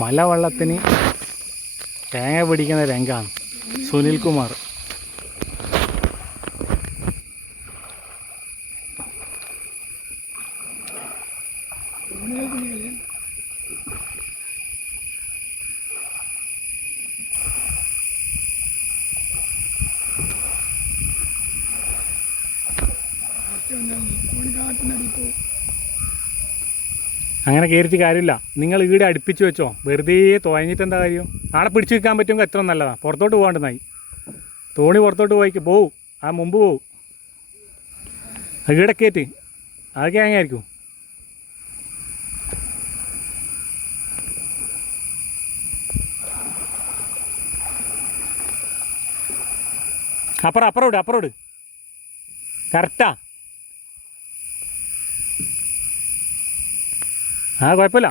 മലവെള്ളത്തിന് തേങ്ങ പിടിക്കുന്ന രംഗമാണ് സുനിൽകുമാർ. അങ്ങനെ കയറിയിട്ട് കാര്യമില്ല. നിങ്ങൾ ഈടെ അടുപ്പിച്ച് വെച്ചോ, വെറുതെ തുഴഞ്ഞിട്ട് എന്താ കാര്യം? ആളെ പിടിച്ച് വെക്കാൻ പറ്റുമെങ്കിൽ എത്ര നല്ലതാണ്. പുറത്തോട്ട് പോകണ്ടെന്നായി. തോണി പുറത്തോട്ട് പോയിക്ക് പോവും, ആ മുമ്പ് പോവും. ഈടെ കയറ്റ് അതൊക്കെ എങ്ങനെയായിരിക്കും? അപ്പുറം ഇട് കറക്റ്റാ. ആ കുഴപ്പമില്ല.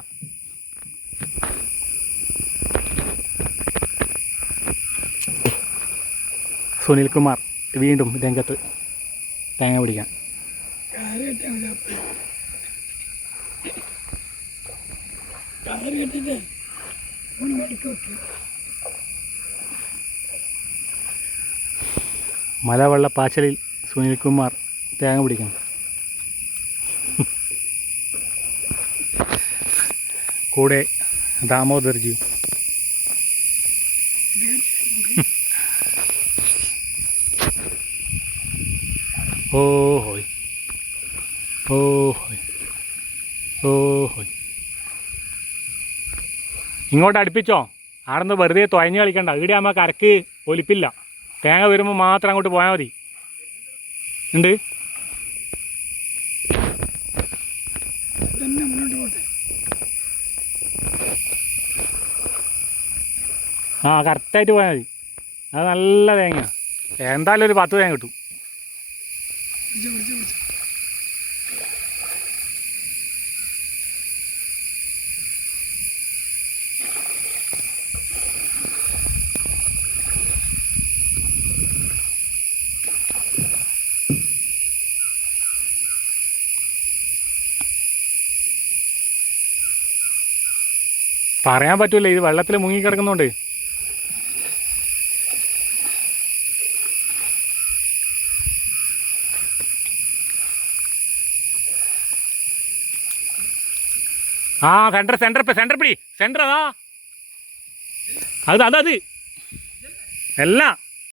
സുനിൽകുമാർ വീണ്ടും രംഗത്ത് തേങ്ങ പിടിക്കാൻ. മലവെള്ളപ്പാച്ചിലിൽ സുനിൽകുമാർ തേങ്ങ പിടിക്കണം. കൂടെ ദാമോദർജിയും. ഓഹോയ് ഓഹോയ് ഓഹോയ്. ഇങ്ങോട്ട് അടുപ്പിച്ചോ. ആടെന്ന് വെറുതെ തുഴഞ്ഞ് കളിക്കണ്ട. ഇവിടെ ആകുമ്പോൾ കരക്ക് ഒലിപ്പില്ല. തേങ്ങ വരുമ്പോൾ മാത്രം അങ്ങോട്ട് പോയാൽ മതി. ഉണ്ട് ആ കറക്റ്റായിട്ട് പോയാൽ മതി. അത് നല്ല തേങ്ങ. എന്തായാലും ഒരു 10 തേങ്ങ കിട്ടും. പറയാൻ പറ്റൂല, ഇത് വെള്ളത്തിൽ മുങ്ങിക്കിടക്കുന്നുണ്ട്. ആ സെൻറ്റർ പിടി. സെൻറ്റർ അതാ അത് എല്ലാം